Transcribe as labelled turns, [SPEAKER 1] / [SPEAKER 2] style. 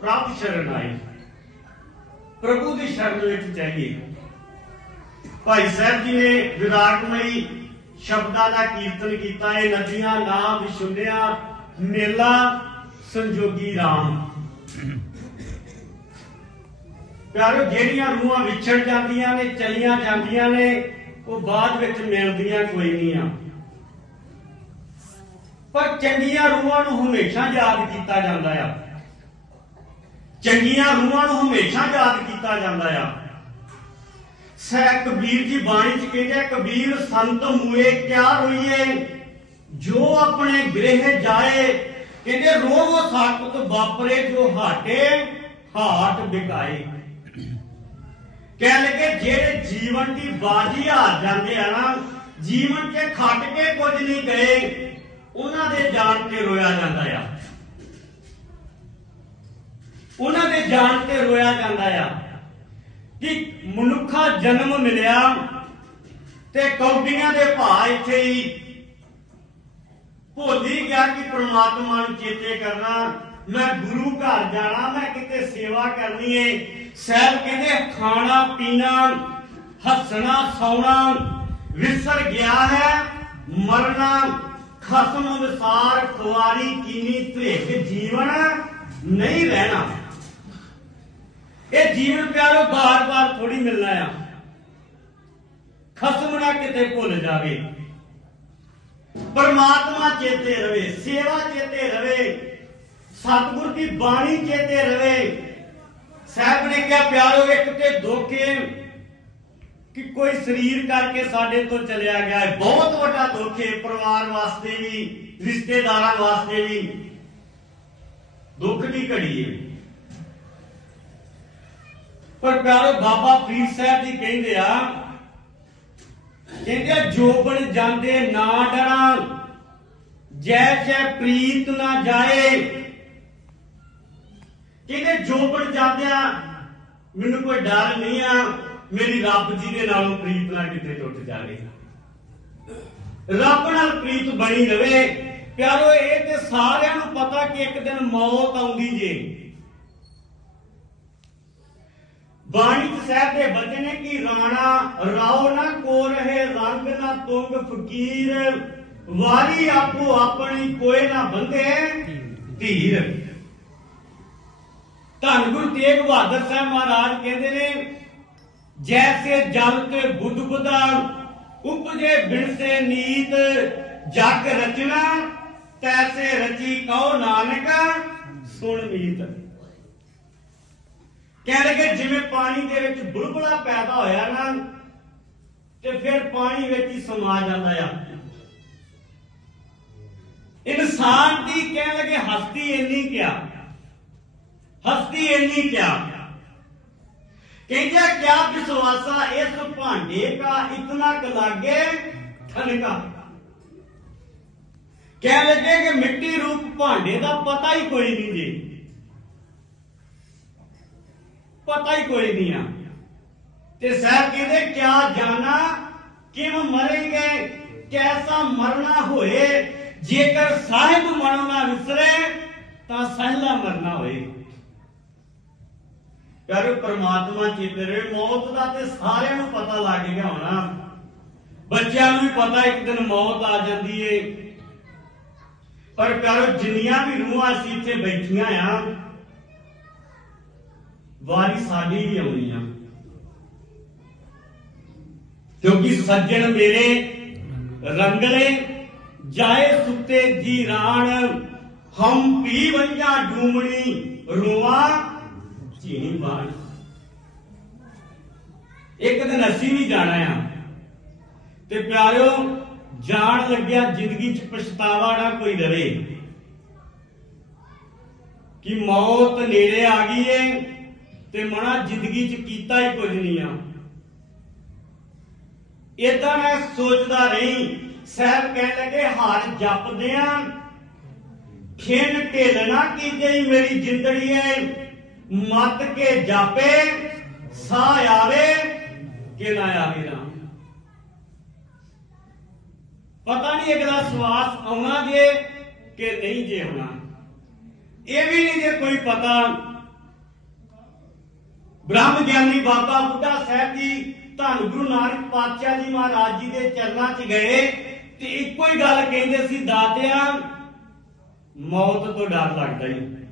[SPEAKER 1] ਪ੍ਰਭ ਸ਼ਰਨ ਆਈ। ਪ੍ਰਭੂ ਦੀ ਸ਼ਰਨ ਵਿੱਚ ਚਾਹੀਏ ਭਾਈ ਸਾਹਿਬ ਜੀ ਨੇ ਵਿਰਾਟਮਈ ਸ਼ਬਦਾਂ ਦਾ ਕੀਰਤਨ ਕੀਤਾ। ਹੈ ਨਦੀਆਂ, ਨਾਮ ਵਿਸ਼ੁੰਨਿਆ ਮੇਲਾ, ਸੰਜੋਗੀ RAM ਪਿਆਰੋ, ਜਿਹੜੀਆਂ ਰੂਹਾਂ ਵਿਛੜ ਜਾਂਦੀਆਂ ਨੇ, ਚਲੀਆਂ ਜਾਂਦੀਆਂ ਨੇ, ਉਹ ਬਾਅਦ ਵਿੱਚ ਮਿਲਦੀਆਂ ਕੋਈ ਨਹੀਂ ਆ। ਪਰ ਚੰਗੀਆਂ ਰੂਹਾਂ ਨੂੰ ਹਮੇਸ਼ਾ ਯਾਦ ਕੀਤਾ ਜਾਂਦਾ ਆ। ਚੰਗੀਆਂ ਰੂਹਾਂ ਨੂੰ ਹਮੇਸ਼ਾ ਯਾਦ ਕੀਤਾ ਜਾਂਦਾ ਆ। ਸਹਿ ਕਬੀਰ ਜੀ ਬਾਣੀ ਚ ਕਹਿੰਦੇ ਆ, ਕਬੀਰ ਸੰਤ ਮੂਏ ਕਿਆ ਰੋਈਏ? ਜੋ ਆਪਣੇ ਗ੍ਰਹਿ ਜਾਏ ਕਹਿੰਦੇ ਰੋਵ ਸਾਕਤ ਵਾਪਰੇ ਜੋ ਹਾਟੇ ਹਾਟ ਵਿਕਾਏ ਕਹਿ ਲਗੇ ਜਿਹੜੇ ਜੀਵਨ ਦੀ ਬਾਜੀ ਹਾਰ ਜਾਂਦੇ ਆ ਨਾ ਜੀਵਨ 'ਚ ਖੱਟ ਕੇ ਕੁਝ ਨਹੀਂ ਗਏ ਉਹਨਾਂ ਦੇ ਜਾਣ ਤੇ ਰੋਇਆ ਜਾਂਦਾ ਆ ਉਹਨਾਂ ਦੇ ਜਾਣ ਤੇ ਰੋਇਆ ਜਾਂਦਾ ਆ ਕਿ ਮਨੁੱਖਾ ਜਨਮ ਮਿਲਿਆ ਤੇ ਕੌਡੀਆਂ ਦੇ ਭਾ ਇੱਥੇ ਹੀ ਭੁੱਲ ਗਿਆ ਕਿ ਪ੍ਰਮਾਤਮਾ ਨੂੰ ਚੇਤੇ ਕਰਨਾ, ਮੈਂ ਗੁਰੂ ਘਰ ਜਾਣਾ, ਮੈਂ ਕਿਤੇ ਸੇਵਾ ਕਰਨੀ ਏ। ਸਾਹਿਬ ਕਹਿੰਦੇ, ਖਾਣਾ, ਪੀਣਾ, ਹੱਸਣਾ, ਸੌਣਾ, ਵਿਸਰ ਗਿਆ ਹੈ, ਮਰਨਾ, ਖਸਮ, ਵਿਸਾਰ, ਖੁਆਰੀ, ਕੀਨੀ ਧ੍ਰਿਕ ਜੀਵਨ, ਨਹੀਂ ਰਹਿਣਾ। ਜੀਵਨ ਪਿਆਰੋ ਬਾਰ-ਬਾਰ ਥੋੜੀ ਮਿਲਣਾ ਆ। ਖਸਮ ਨਾ ਕਿਤੇ ਭੁੱਲ ਜਾਵੇ। ਪਰਮਾਤਮਾ ਚੇਤੇ ਰਵੇ, ਸੇਵਾ ਚੇਤੇ ਰਵੇ, ਸਤਿਗੁਰ ਦੀ ਬਾਣੀ ਚੇਤੇ ਰਵੇ। ਸਾਹਿਬ ਨੇ ਕਿਹਾ, ਪਿਆਰੋ, ਇੱਕ ਤੇ ਦੁੱਖ ਏ ਕਿ ਕੋਈ ਸਰੀਰ ਕਰਕੇ ਸਾਡੇ ਤੋਂ ਚਲਿਆ ਗਿਆ ਹੈ। ਬਹੁਤ ਵੱਡਾ ਦੁੱਖ ਏ ਪਰਿਵਾਰ ਵਾਸਤੇ ਵੀ, ਰਿਸ਼ਤੇਦਾਰਾਂ ਵਾਸਤੇ ਵੀ। ਦੁੱਖ ਦੀ ਘੜੀ ਏ ਪਰ ਪਿਆਰੋ ਬਾਬਾ ਫਰੀਦ ਸਾਹਿਬ ਜੀ ਕਹਿੰਦੇ ਆ ਕਹਿੰਦੇ ਆ, ਜੋਬਨ ਜਾਂਦੇ ਨਾ ਡਰਾਂ ਜੈ ਜੈ ਪ੍ਰੀਤ ਨਾ ਜਾਏ। ਕਹਿੰਦੇ ਜੋਬਨ ਜਾਂਦਿਆਂ ਮੈਨੂੰ ਕੋਈ ਡਰ ਨਹੀਂ ਆ ਮੇਰੀ ਰੱਬ ਜੀ ਦੇ ਨਾਲੋਂ ਪ੍ਰੀਤ ਨਾ ਕਿਤੇ ਟੁੱਟ ਜਾਵੇ। ਰੱਬ ਨਾਲ ਪ੍ਰੀਤ ਬਣੀ ਰਵੇ। ਪਿਆਰੋ ਇਹ ਤੇ ਸਾਰਿਆਂ ਨੂੰ ਪਤਾ ਕਿ ਇੱਕ ਦਿਨ ਮੌਤ ਆਉਂਦੀ ਜੇ। ਬਾਣੀ ਚ ਸਾਹਿਬ ਦੇ ਬਚਨ ਨੇ ਕਿ ਰਾਣਾ ਰਾਉ ਨਾ ਕੋ ਰਹੇ ਰੰਗ ਨਾ ਤੁੰਗ ਫਕੀਰ। ਵਾਰੀ ਆਪੋ ਆਪਣੀ ਕੋਈ ਨਾ ਬੰਦੇ ਧੀਰ। ਧੰਨ ਗੁਰੂ ਤੇਗ ਬਹਾਦਰ ਸਾਹਿਬ ਮਹਾਰਾਜ ਕਹਿੰਦੇ ਨੇ, ਜੈਸੇ ਜਲ ਤੇ ਬੁੱਧ ਬੁੱਧਾ, ਉਪਜੇ ਬਿਨਸੇ ਨੀਤ, ਜਗ ਰਚਨਾ, ਤੈਸੇ ਰਚੀ ਕਉ ਨਾਨਕ, ਸੁਣ ਮੀਤ। ਕਹਿ ਲਗੇ, ਜਿਵੇਂ ਪਾਣੀ ਦੇ ਵਿੱਚ ਬੁਲਬੁਲਾ ਪੈਦਾ ਹੋਇਆ ਨਾ, ਤੇ ਫਿਰ ਪਾਣੀ ਵਿੱਚ ਹੀ ਸਮਾ ਜਾਂਦਾ ਆ। ਇਨਸਾਨ ਦੀ ਕਹਿ ਲਗੇ, ਹਸਤੀ ਇੰਨੀ ਕਿਆ ਹਸਤੀ ਇੰਨੀ ਕਿਆ ਕਹਿੰਦੇ ਕਿਆ ਵਿਸ਼ਵਾਸਾ ਇਸ ਭਾਂਡੇ ਕਾ ਇਤਨਾ ਕ ਲਾਗੇ, ਠਨਕਾ। ਕਹਿ ਲਗੇ ਕਿ ਮਿੱਟੀ ਰੂਪ ਭਾਂਡੇ ਦਾ ਪਤਾ ਹੀ ਕੋਈ ਨਹੀਂ ਜੀ। ਪਤਾ ਹੀ ਕੋਈ ਨਹੀਂ ਆ। ਤੇ ਸਾਹਿਬ ਕਹਿੰਦੇ, ਕਿਆ ਜਾਣਾ ਕਿਵੇਂ ਮਰेंगे ਕੈਸਾ ਮਰਨਾ ਹੋਏ, ਜੇਕਰ ਸਾਹਿਬ ਮਰਨਾ ਵਿਸਰੇ, ਤਾਂ ਸਹਿਲਾ ਮਰਨਾ ਹੋਏ। ਪਿਆਰੇ ਪ੍ਰਮਾਤਮਾ ਚੇਤੇ ਰਹੇ, ਮੌਤ ਦਾ ਤੇ ਸਾਰਿਆਂ ਨੂੰ ਪਤਾ ਲੱਗ ਗਿਆ ਹੋਣਾ। ਬੱਚਿਆਂ ਨੂੰ ਵੀ ਪਤਾ, ਇੱਕ ਦਿਨ ਮੌਤ ਆ ਜਾਂਦੀ ਏ। ਪਰ ਪਿਆਰੋ, ਜਿੰਨੀਆਂ ਵੀ ਰੂਹਾਂ ਅਸੀਂ ਇੱਥੇ ਬੈਠੀਆਂ ਆ ਵਾਰੀ ਸਾਡੀ ਵੀ ਆਉਣੀ ਆ। ਕਿਉਂਕਿ ਸੱਜਣ ਮੇਰੇ ਰੰਗਲੇ ਜਾਏ ਸੁੱਤੇ ਜੀ ਰਾਣ, ਹਮ ਪੀ ਵੰਜਾ ਡੂਮਣੀ, ਰੋਵਾ ਝੀਣੀ ਬਾਣ ਇੱਕ ਦਿਨ ਅਸੀਂ ਵੀ ਜਾਣਾ ਆ। ਤੇ ਪਿਆਰਿਓ, ਜਾਣ ਲੱਗਿਆ ਜ਼ਿੰਦਗੀ 'ਚ ਪਛਤਾਵਾ ਨਾ ਕੋਈ ਰਵੇ। ਕਿ ਮੌਤ ਨੇੜੇ ਆ ਗਈ ਏ ਤੇ ਮਨਾ ਜ਼ਿੰਦਗੀ 'ਚ ਕੀਤਾ ਹੀ ਕੁਝ ਨਹੀਂ ਆ। ਇਦਾਂ ਮੈਂ ਸੋਚਦਾ ਰਹੀ, ਸਾਹਿਬ ਕਹਿਣ ਲੱਗੇ, ਹਾਰ ਜਪਦੇ ਆ। ਖੇਨ ਢਿੱਲ ਨਾ ਮੇਰੀ ਜਿੰਦੜੀ ਏ। ਮਤ ਕੇ ਜਾਪੇ, ਸਾਹ ਆਵੇ ਕਿ ਨਾ ਆਵੇ ਨਾ। ਪਤਾ ਨਹੀਂ ਅਗਲਾ ਸਵਾਸ ਆਉਣਾ ਜੇ ਕਿ ਨਹੀਂ ਜੇ ਹੋਣਾ। ਇਹ ਵੀ ਨਹੀਂ ਜੇ ਕੋਈ ਪਤਾ ਬ੍ਰਹਮ ਗਿਆਨੀ ਬਾਬਾ ਬੁੱਢਾ ਸਾਹਿਬ ਜੀ ਧੰਨ ਗੁਰੂ ਨਾਨਕ ਪਾਤਸ਼ਾਹ ਜੀ ਮਹਾਰਾਜ ਜੀ ਦੇ ਚਰਨਾਂ 'ਚ ਗਏ ਤੇ ਇੱਕੋ ਹੀ ਗੱਲ ਕਹਿੰਦੇ ਸੀ, ਦਾਤਿਆ, ਮੌਤ ਤੋਂ ਡਰ ਲੱਗਦਾ ਹੀ